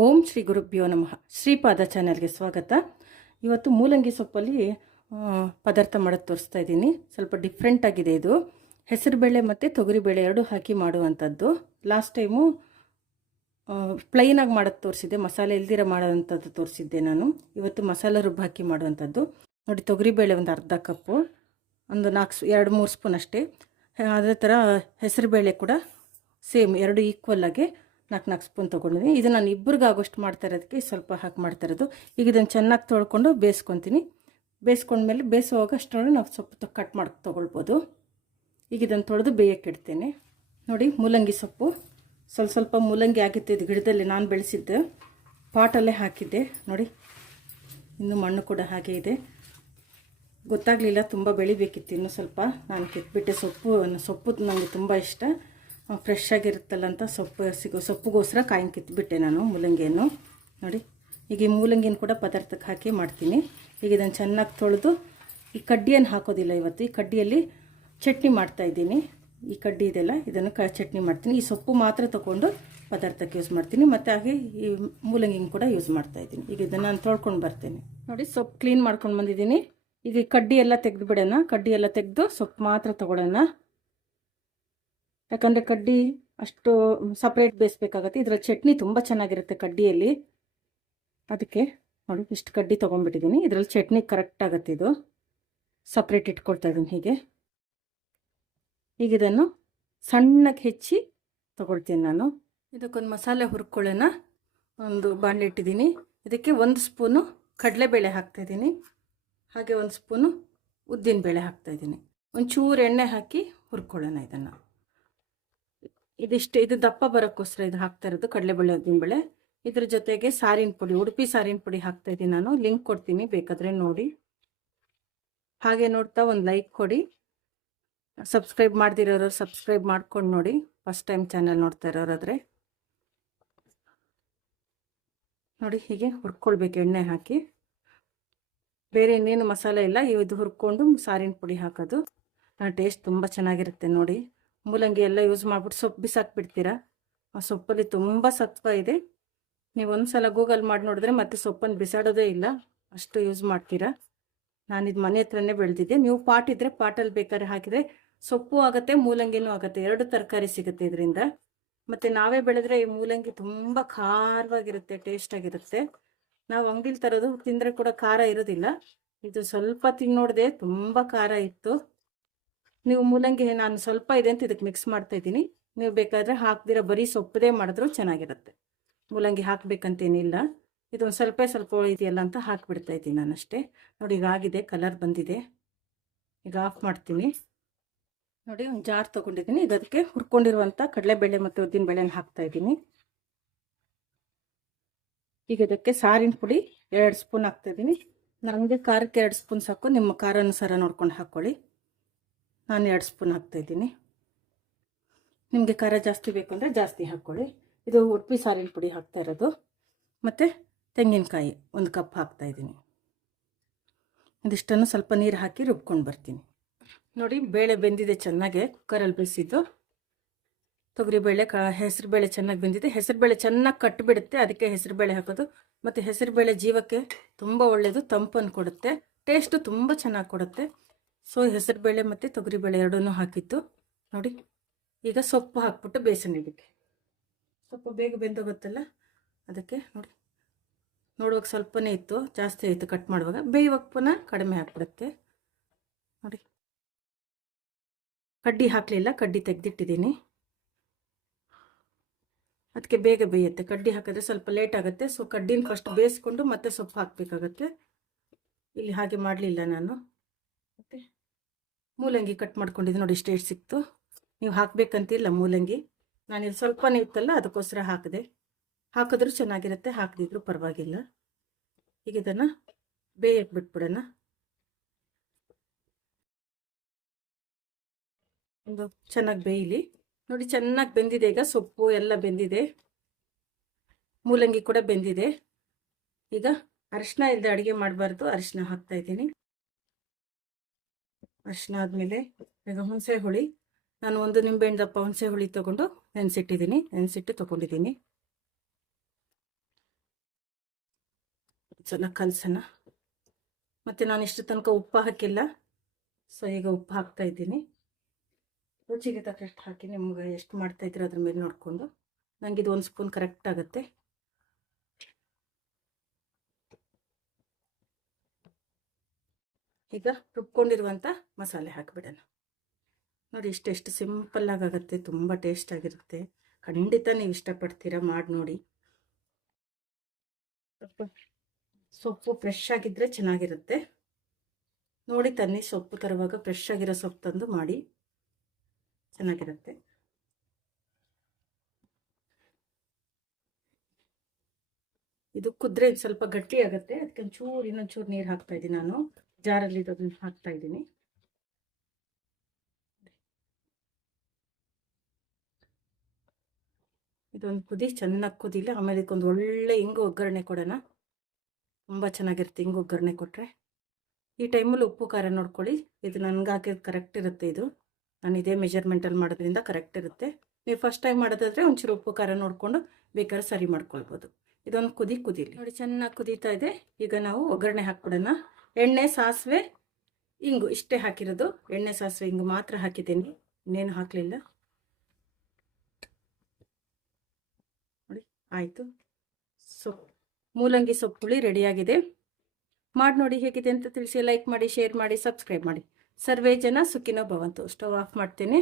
ಓಂ ಶ್ರೀ ಗುರುಭ್ಯೋ ನಮಃ. ಶ್ರೀಪಾದ ಚಾನೆಲ್ಗೆ ಸ್ವಾಗತ. ಇವತ್ತು ಮೂಲಂಗಿ ಸೊಪ್ಪಲ್ಲಿ ಪದಾರ್ಥ ಮಾಡೋದು ತೋರಿಸ್ತಾ ಇದ್ದೀನಿ. ಸ್ವಲ್ಪ ಡಿಫ್ರೆಂಟ್ ಆಗಿದೆ ಇದು. ಹೆಸರುಬೇಳೆ ಮತ್ತು ತೊಗರಿಬೇಳೆ ಎರಡು ಹಾಕಿ ಮಾಡುವಂಥದ್ದು. ಲಾಸ್ಟ್ ಟೈಮು ಪ್ಲೈನಾಗಿ ಮಾಡೋದು ತೋರಿಸಿದ್ದೆ. ಮಸಾಲೆ ಇಲ್ದಿರ ಮಾಡೋವಂಥದ್ದು ತೋರಿಸಿದ್ದೆ ನಾನು. ಇವತ್ತು ಮಸಾಲೆ ರುಬ್ಬ ಹಾಕಿ ಮಾಡುವಂಥದ್ದು. ನೋಡಿ ತೊಗರಿಬೇಳೆ ಒಂದು ಅರ್ಧ ಕಪ್ಪು, ಒಂದು ನಾಲ್ಕು ಎರಡು ಮೂರು ಸ್ಪೂನ್ ಅಷ್ಟೇ. ಅದೇ ಥರ ಹೆಸರುಬೇಳೆ ಕೂಡ ಸೇಮ್, ಎರಡು ಈಕ್ವಲ್ ಆಗಿ ನಾಲ್ಕು ನಾಲ್ಕು ಸ್ಪೂನ್ ತೊಗೊಂಡಿದ್ದೀನಿ ಇದು ನಾನು ಇಬ್ಬರಿಗೆ ಆಗೋಷ್ಟು ಮಾಡ್ತಾ ಇರೋದಕ್ಕೆ ಸ್ವಲ್ಪ ಹಾಕಿ ಮಾಡ್ತಾ ಇರೋದು. ಈಗ ಇದನ್ನು ಚೆನ್ನಾಗಿ ತೊಳ್ಕೊಂಡು ಬೇಯಿಸ್ಕೊತೀನಿ. ಬೇಯಿಸ್ಕೊಂಡ್ಮೇಲೆ ಬೇಯಿಸುವಾಗ ಅಷ್ಟರೊಳಗೆ ನಾವು ಸೊಪ್ಪು ಕಟ್ ಮಾಡಿ ತೊಗೊಳ್ಬೋದು. ಈಗ ಇದನ್ನು ತೊಳೆದು ಬೇಯಕ್ಕೆ ಇಡ್ತೇನೆ. ನೋಡಿ, ಮೂಲಂಗಿ ಸೊಪ್ಪು. ಸ್ವಲ್ಪ ಸ್ವಲ್ಪ ಮೂಲಂಗಿ ಆಗಿತ್ತು ಇದು ಗಿಡದಲ್ಲಿ ನಾನು ಬೆಳೆಸಿದ್ದೆ. ಪಾಟಲ್ಲೇ ಹಾಕಿದ್ದೆ. ನೋಡಿ, ಇನ್ನು ಮಣ್ಣು ಕೂಡ ಹಾಗೆ ಇದೆ. ಗೊತ್ತಾಗಲಿಲ್ಲ, ತುಂಬ ಬೆಳಿಬೇಕಿತ್ತು ಇನ್ನೂ ಸ್ವಲ್ಪ. ನಾನು ಕೆತ್ತಿಬಿಟ್ಟೆ ಸೊಪ್ಪು ಸೊಪ್ಪು ನನಗೆ ತುಂಬ ಇಷ್ಟ. ಫ್ರೆಶ್ ಆಗಿರುತ್ತಲ್ಲ ಅಂತ ಸೊಪ್ಪು ಸಿಗೋ ಸೊಪ್ಪುಗೋಸ್ಕರ ಕಾಯಿನ ಕಿತ್ಬಿಟ್ಟೆ ನಾನು, ಮೂಲಂಗಿಯನ್ನು. ನೋಡಿ, ಈಗ ಈ ಮೂಲಂಗಿನ ಕೂಡ ಪದಾರ್ಥಕ್ಕೆ ಹಾಕಿ ಮಾಡ್ತೀನಿ. ಈಗ ಇದನ್ನು ಚೆನ್ನಾಗಿ ತೊಳೆದು ಈ ಕಡ್ಡಿಯನ್ನು ಹಾಕೋದಿಲ್ಲ ಇವತ್ತು. ಈ ಕಡ್ಡಿಯಲ್ಲಿ ಚಟ್ನಿ ಮಾಡ್ತಾ ಇದ್ದೀನಿ. ಈ ಕಡ್ಡಿ ಇದೆಲ್ಲ, ಇದನ್ನು ಕ ಚಟ್ನಿ ಮಾಡ್ತೀನಿ. ಈ ಸೊಪ್ಪು ಮಾತ್ರ ತೊಗೊಂಡು ಪದಾರ್ಥಕ್ಕೆ ಯೂಸ್ ಮಾಡ್ತೀನಿ. ಮತ್ತು ಹಾಗೆ ಈ ಮೂಲಂಗಿನ ಕೂಡ ಯೂಸ್ ಮಾಡ್ತಾ ಇದ್ದೀನಿ. ಈಗ ಇದನ್ನು ನಾನು ತೊಳ್ಕೊಂಡು ಬರ್ತೀನಿ. ನೋಡಿ, ಸೊಪ್ಪು ಕ್ಲೀನ್ ಮಾಡ್ಕೊಂಡು ಬಂದಿದ್ದೀನಿ. ಈಗ ಈ ಕಡ್ಡಿ ಎಲ್ಲ ತೆಗೆದು ಬಿಡೋಣ ಕಡ್ಡಿ ಎಲ್ಲ ತೆಗೆದು ಸೊಪ್ಪು ಮಾತ್ರ ತಗೊಳ್ಳೋಣ. ಯಾಕಂದರೆ ಕಡ್ಡಿ ಅಷ್ಟು ಸಪ್ರೇಟ್ ಬೇಯಿಸ್ಬೇಕಾಗತ್ತೆ ಇದರ ಚಟ್ನಿ ತುಂಬ ಚೆನ್ನಾಗಿರುತ್ತೆ ಕಡ್ಡಿಯಲ್ಲಿ. ಅದಕ್ಕೆ ನೋಡಿ, ಇಷ್ಟು ಕಡ್ಡಿ ತೊಗೊಂಡ್ಬಿಟ್ಟಿದ್ದೀನಿ ಇದರಲ್ಲಿ ಚಟ್ನಿ ಕರೆಕ್ಟ್ ಆಗುತ್ತೆ ಇದು. ಸಪ್ರೇಟ್ ಇಟ್ಕೊಳ್ತಾ ಇದ್ದೀನಿ ಹೀಗೆ. ಈಗ ಇದನ್ನು ಸಣ್ಣಗೆ ಹೆಚ್ಚಿ ತೊಗೊಳ್ತೀನಿ ನಾನು. ಇದಕ್ಕೊಂದು ಮಸಾಲೆ ಹುರ್ಕೊಳ್ಳೋಣ. ಒಂದು ಬಾಣಲೆ ಇಟ್ಟಿದ್ದೀನಿ ಇದಕ್ಕೆ ಒಂದು ಸ್ಪೂನು ಕಡಲೆಬೇಳೆ ಹಾಕ್ತಾಯಿದ್ದೀನಿ ಹಾಗೆ ಒಂದು ಸ್ಪೂನು ಉದ್ದಿನಬೇಳೆ ಹಾಕ್ತಾಯಿದ್ದೀನಿ ಒಂಚೂರು ಎಣ್ಣೆ ಹಾಕಿ ಹುರ್ಕೊಳ್ಳೋಣ ಇದನ್ನು. ಇದಿಷ್ಟು, ಇದು ದಪ್ಪ ಬರೋಕ್ಕೋಸ್ಕರ ಇದು ಹಾಕ್ತಾ ಇರೋದು ಕಡಲೆಬೇಳೆ ಉದ್ದಿನಬೇಳೆ ಇದ್ರ ಜೊತೆಗೆ ಸಾರಿನ ಪುಡಿ, ಉಡುಪಿ ಸಾರಿನ ಪುಡಿ ಹಾಕ್ತಾ ಇದ್ದೀನಿ ನಾನು. ಲಿಂಕ್ ಕೊಡ್ತೀನಿ, ಬೇಕಾದರೆ ನೋಡಿ. ಹಾಗೆ ನೋಡ್ತಾ ಒಂದು ಲೈಕ್ ಕೊಡಿ. ಸಬ್ಸ್ಕ್ರೈಬ್ ಮಾಡ್ದಿರೋರು ಸಬ್ಸ್ಕ್ರೈಬ್ ಮಾಡ್ಕೊಂಡು ನೋಡಿ. ಫಸ್ಟ್ ಟೈಮ್ ಚಾನಲ್ ನೋಡ್ತಾ ಇರೋರಾದ್ರೆ. ನೋಡಿ, ಹೀಗೆ ಹುರ್ಕೊಳ್ಬೇಕು, ಎಣ್ಣೆ ಹಾಕಿ. ಬೇರೆ ಇನ್ನೇನು ಮಸಾಲೆ ಇಲ್ಲ. ಇದು ಹುರ್ಕೊಂಡು ಸಾರಿನ ಪುಡಿ ಹಾಕೋದು. ಟೇಸ್ಟ್ ತುಂಬ ಚೆನ್ನಾಗಿರುತ್ತೆ ನೋಡಿ. ಮೂಲಂಗಿ ಎಲ್ಲ ಯೂಸ್ ಮಾಡಿಬಿಟ್ಟು ಸೊಪ್ಪು ಬಿಸಾಕ್ಬಿಡ್ತೀರಾ? ಆ ಸೊಪ್ಪಲ್ಲಿ ತುಂಬ ಸತ್ವ ಇದೆ. ನೀವು ಒಂದು ಸಲ ಗೂಗಲ್ ಮಾಡಿ ನೋಡಿದ್ರೆ ಮತ್ತೆ ಸೊಪ್ಪನ್ನು ಬಿಸಾಡೋದೇ ಇಲ್ಲ. ಅಷ್ಟು ಯೂಸ್ ಮಾಡ್ತೀರಾ? ನಾನಿದು ಮನೆ ಹತ್ರನೇ ಬೆಳೆದಿದ್ದೆ. ನೀವು ಪಾಟ್ ಇದ್ದರೆ ಪಾಟಲ್ಲಿ ಬೇಕಾದ್ರೆ ಹಾಕಿದರೆ ಸೊಪ್ಪು ಆಗುತ್ತೆ, ಮೂಲಂಗಿನೂ ಆಗುತ್ತೆ. ಎರಡು ತರಕಾರಿ ಸಿಗುತ್ತೆ ಇದರಿಂದ. ಮತ್ತು ನಾವೇ ಬೆಳೆದ್ರೆ ಈ ಮೂಲಂಗಿ ತುಂಬ ಖಾರವಾಗಿರುತ್ತೆ ಟೇಸ್ಟ್ ಆಗಿರುತ್ತೆ. ನಾವು ಅಂಗಿಲ್ ತರೋದು ತಿಂದರೆ ಕೂಡ ಖಾರ ಇರೋದಿಲ್ಲ. ಇದು ಸ್ವಲ್ಪ ತಿನ್ನೋಡ್ದೆ ನೋಡಿದೆ ತುಂಬ ಖಾರ ಇತ್ತು. ನೀವು ಮೂಲಂಗಿ ನಾನು ಸ್ವಲ್ಪ ಇದೆ ಅಂತ ಇದಕ್ಕೆ ಮಿಕ್ಸ್ ಮಾಡ್ತಾ ಇದ್ದೀನಿ. ನೀವು ಬೇಕಾದರೆ ಹಾಕ್ದಿರ ಬರೀ ಸೊಪ್ಪದೇ ಮಾಡಿದ್ರು ಚೆನ್ನಾಗಿರುತ್ತೆ. ಮೂಲಂಗಿ ಹಾಕಬೇಕಂತೇನಿಲ್ಲ. ಇದು ಒಂದು ಸ್ವಲ್ಪ ಸ್ವಲ್ಪ ಇದೆಯಲ್ಲ ಅಂತ ಹಾಕಿಬಿಡ್ತಾ ಇದ್ದೀನಿ ನಾನಷ್ಟೇ. ನೋಡಿ, ಈಗ ಆಗಿದೆ ಕಲರ್ ಬಂದಿದೆ. ಈಗ ಆಫ್ ಮಾಡ್ತೀನಿ. ನೋಡಿ, ಒಂದು ಜಾರ್ ತೊಗೊಂಡಿದ್ದೀನಿ. ಈಗ ಅದಕ್ಕೆ ಹುರ್ಕೊಂಡಿರುವಂಥ ಕಡಲೆಬೇಳೆ ಮತ್ತು ಉದ್ದಿನ ಬೇಳೆನ ಹಾಕ್ತಾ ಇದ್ದೀನಿ. ಈಗ ಇದಕ್ಕೆ ಸಾರಿನ ಪುಡಿ ಎರಡು ಸ್ಪೂನ್ ಹಾಕ್ತಾ ಇದ್ದೀನಿ. ನನಗೆ ಖಾರಕ್ಕೆ ಎರಡು ಸ್ಪೂನ್ ಸಾಕು. ನಿಮ್ಮ ಖಾರ ಅನುಸಾರ ನೋಡ್ಕೊಂಡು ಹಾಕ್ಕೊಳ್ಳಿ ನಾನು ಎರಡು ಸ್ಪೂನ್ ಹಾಕ್ತಾಯಿದ್ದೀನಿ ನಿಮಗೆ ಖಾರ ಜಾಸ್ತಿ ಬೇಕು ಅಂದರೆ ಜಾಸ್ತಿ ಹಾಕ್ಕೊಳ್ಳಿ. ಇದು ಉಡುಪಿ ಸಾರಿನ ಪುಡಿ ಹಾಕ್ತಾ ಇರೋದು. ಮತ್ತು ತೆಂಗಿನಕಾಯಿ ಒಂದು ಕಪ್ ಹಾಕ್ತಾಯಿದ್ದೀನಿ ಇದಿಷ್ಟನ್ನು ಸ್ವಲ್ಪ ನೀರು ಹಾಕಿ ರುಬ್ಕೊಂಡು ಬರ್ತೀನಿ. ನೋಡಿ, ಬೇಳೆ ಬೆಂದಿದೆ ಚೆನ್ನಾಗೆ ಕುಕ್ಕರಲ್ಲಿ ಬೇಯಿಸಿದ್ದು ತೊಗರಿಬೇಳೆ ಕ ಹೆಸರುಬೇಳೆ ಚೆನ್ನಾಗಿ ಬೆಂದಿದೆ. ಹೆಸರುಬೇಳೆ ಚೆನ್ನಾಗಿ ಕಟ್ಟಿಬಿಡುತ್ತೆ ಅದಕ್ಕೆ ಹೆಸರುಬೇಳೆ ಹಾಕೋದು. ಮತ್ತು ಹೆಸರುಬೇಳೆ ಜೀವಕ್ಕೆ ತುಂಬ ಒಳ್ಳೆಯದು ತಂಪನ್ನು ಕೊಡುತ್ತೆ. ಟೇಸ್ಟು ತುಂಬ ಚೆನ್ನಾಗಿ ಕೊಡುತ್ತೆ. ಸೊ ಹೆಸರುಬೇಳೆ ಮತ್ತು ತೊಗರಿಬೇಳೆ ಎರಡನ್ನೂ ಹಾಕಿತ್ತು. ನೋಡಿ, ಈಗ ಸೊಪ್ಪು ಹಾಕ್ಬಿಟ್ಟು ಬೇಯಿಸೋಣ ಇದಕ್ಕೆ. ಸೊಪ್ಪು ಬೇಗ ಬೆಂದೋಗುತ್ತಲ್ಲ, ಅದಕ್ಕೆ ನೋಡಿ. ನೋಡುವಾಗ ಸ್ವಲ್ಪನೇ ಇತ್ತು, ಜಾಸ್ತಿ ಆಯಿತು ಕಟ್ ಮಾಡುವಾಗ. ಬೇಯುವಾಗ ಪುನಃ ಕಡಿಮೆ ಹಾಕ್ಬಿಡುತ್ತೆ ನೋಡಿ. ಕಡ್ಡಿ ಹಾಕಲಿಲ್ಲ, ಕಡ್ಡಿ ತೆಗೆದಿಟ್ಟಿದ್ದೀನಿ. ಅದಕ್ಕೆ ಬೇಗ ಬೇಯುತ್ತೆ. ಕಡ್ಡಿ ಹಾಕಿದ್ರೆ ಸ್ವಲ್ಪ ಲೇಟ್ ಆಗುತ್ತೆ. ಸೊ, ಕಡ್ಡಿನ ಫಸ್ಟ್ ಬೇಯಿಸ್ಕೊಂಡು ಮತ್ತೆ ಸೊಪ್ಪು ಹಾಕಬೇಕಾಗತ್ತೆ. ಇಲ್ಲಿ ಹಾಗೆ ಮಾಡಲಿಲ್ಲ ನಾನು. ಮತ್ತು? ಮೂಲಂಗಿ ಕಟ್ ಮಾಡ್ಕೊಂಡಿದ್ದು ನೋಡಿ ಸ್ಟೇಟ್ ಸಿಕ್ತು. ನೀವು ಹಾಕಬೇಕಂತಿಲ್ಲ ಮೂಲಂಗಿ. ನಾನಿಲ್ಲಿ ಸ್ವಲ್ಪನೇ ಇತ್ತಲ್ಲ, ಅದಕ್ಕೋಸ್ಕರ ಹಾಕಿದೆ. ಹಾಕಿದ್ರೂ ಚೆನ್ನಾಗಿರುತ್ತೆ, ಹಾಕದಿದ್ರು ಪರವಾಗಿಲ್ಲ. ಈಗ ಇದನ್ನು ಬೇಯಕ್ಕೆ ಬಿಟ್ಬಿಡೋಣ. ಒಂದು ಚೆನ್ನಾಗಿ ಬೇಯಲಿ. ನೋಡಿ ಚೆನ್ನಾಗಿ ಬೆಂದಿದೆ ಈಗ, ಸೊಪ್ಪು ಎಲ್ಲ ಬೆಂದಿದೆ. ಮೂಲಂಗಿ ಕೂಡ ಬೆಂದಿದೆ. ಈಗ ಅರಿಶಿನ ಇಲ್ಲದೆ ಅಡುಗೆ ಮಾಡಬಾರ್ದು, ಅರಿಶಿನ ಹಾಕ್ತಾ ಇದ್ದೀನಿ. ಅರಿಶಿನ ಆದಮೇಲೆ ಈಗ ಹುಣಸೆ ಹುಳಿ ನಾನು ಒಂದು ನಿಂಬೆಹಣ್ಣು ದಪ್ಪ ಹುಣಸೆ ಹುಳಿ ತೊಗೊಂಡು ನೆನೆಸಿಟ್ಟಿದ್ದೀನಿ. ನೆನೆಸಿಟ್ಟು ತೊಗೊಂಡಿದ್ದೀನಿ. ಸಲ ಕಲಸೋಣ. ಮತ್ತು ನಾನು ಇಷ್ಟು ತನಕ ಉಪ್ಪು ಹಾಕಿಲ್ಲ. ಸೊ, ಈಗ ಉಪ್ಪು ಹಾಕ್ತಾ ಇದ್ದೀನಿ. ರುಚಿಗೆ ತಕ್ಕಷ್ಟು ಹಾಕಿ ನಿಮ್ಗೆ ಎಷ್ಟು ಮಾಡ್ತಾ ಇದ್ದೀರ ಅದ್ರ ಮೇಲೆ ನೋಡಿಕೊಂಡು. ನನಗಿದು ಒಂದು ಸ್ಪೂನ್ ಕರೆಕ್ಟ್ ಆಗುತ್ತೆ. ಈಗ ರುಬ್ಕೊಂಡಿರುವಂಥ ಮಸಾಲೆ ಹಾಕಿಬಿಡೋಣ. ನೋಡಿ ಇಷ್ಟೆಷ್ಟು ಸಿಂಪಲ್ಲಾಗಿ ಆಗುತ್ತೆ ತುಂಬ ಟೇಸ್ಟ್ ಆಗಿರುತ್ತೆ. ಖಂಡಿತ ನೀವು ಇಷ್ಟಪಡ್ತೀರಾ ಮಾಡಿ ನೋಡಿ. ಸ್ವಲ್ಪ ಸೊಪ್ಪು ಫ್ರೆಶ್ ಆಗಿದ್ದರೆ ಚೆನ್ನಾಗಿರುತ್ತೆ. ನೋಡಿ ತನ್ನಿ, ಸೊಪ್ಪು ತರುವಾಗ ಫ್ರೆಶ್ ಆಗಿರೋ ಸೊಪ್ಪು ತಂದು ಮಾಡಿ. ಚೆನ್ನಾಗಿರುತ್ತೆ. ಇದು ಕುದ್ರೆ ಸ್ವಲ್ಪ ಗಟ್ಟಿ ಆಗುತ್ತೆ, ಅದಕ್ಕೆ ಒಂಚೂರು, ಇನ್ನೊಂಚೂರು ನೀರು ಹಾಕ್ತಾ ಇದ್ದೀನಿ ನಾನು. ಜಾರಲ್ಲಿ ಅದನ್ನು ಹಾಕ್ತಾ ಇದ್ದೀನಿ. ಇದೊಂದು ಕುದಿ, ಚೆನ್ನಾಗಿ ಕುದಿಲ್ಲ ಆಮೇಲೆ ಇದಕ್ಕೊಂದು ಒಳ್ಳೆ ಹಿಂಗು ಒಗ್ಗರಣೆ ಕೊಡೋಣ. ತುಂಬ ಚೆನ್ನಾಗಿರುತ್ತೆ ಹಿಂಗು ಒಗ್ಗರಣೆ ಕೊಟ್ಟರೆ ಈ ಟೈಮಲ್ಲಿ ಉಪ್ಪು, ಖಾರ ನೋಡ್ಕೊಳ್ಳಿ. ಇದು ನನಗೆ ಹಾಕಿದ್ದು ಕರೆಕ್ಟ್ ಇರುತ್ತೆ ಇದು. ನಾನು ಇದೇ ಮೆಜರ್ಮೆಂಟಲ್ಲಿ ಮಾಡೋದ್ರಿಂದ ಕರೆಕ್ಟ್ ಇರುತ್ತೆ. ನೀವು ಫಸ್ಟ್ ಟೈಮ್ ಮಾಡೋದಾದರೆ ಒಂಚೂರು ಉಪ್ಪು, ಖಾರ ನೋಡಿಕೊಂಡು ಬೇಕಾದ್ರೆ ಸರಿ ಮಾಡ್ಕೊಳ್ಬೋದು. ಇದೊಂದು ಕುದಿ, ಕುದಿಲಿ. ನೋಡಿ, ಚೆನ್ನಾಗಿ ಕುದೀತಾ ಇದೆ. ಈಗ ನಾವು ಒಗ್ಗರಣೆ ಹಾಕ್ಬಿಡೋಣ. ಎಣ್ಣೆ, ಸಾಸಿವೆ, ಇಂಗು, ಇಷ್ಟೇ ಹಾಕಿರೋದು. ಎಣ್ಣೆ, ಸಾಸಿವೆ, ಇಂಗು ಮಾತ್ರ ಹಾಕಿದ್ದೀನಿ. ಇನ್ನೇನು ಹಾಕಲಿಲ್ಲ. ನೋಡಿ, ಆಯಿತು. ಸೊಪ್ಪು, ಮೂಲಂಗಿ ಸೊಪ್ಪು ಹುಳಿ ರೆಡಿಯಾಗಿದೆ. ಮಾಡಿ ನೋಡಿ ಹೇಗಿದೆ ಅಂತ ತಿಳಿಸಿ. ಲೈಕ್ ಮಾಡಿ, ಶೇರ್ ಮಾಡಿ, ಸಬ್ಸ್ಕ್ರೈಬ್ ಮಾಡಿ. ಸರ್ವೇ ಜನ ಸುಖಿನೋ ಭವಂತು. ಸ್ಟವ್ ಆಫ್ ಮಾಡ್ತೀನಿ.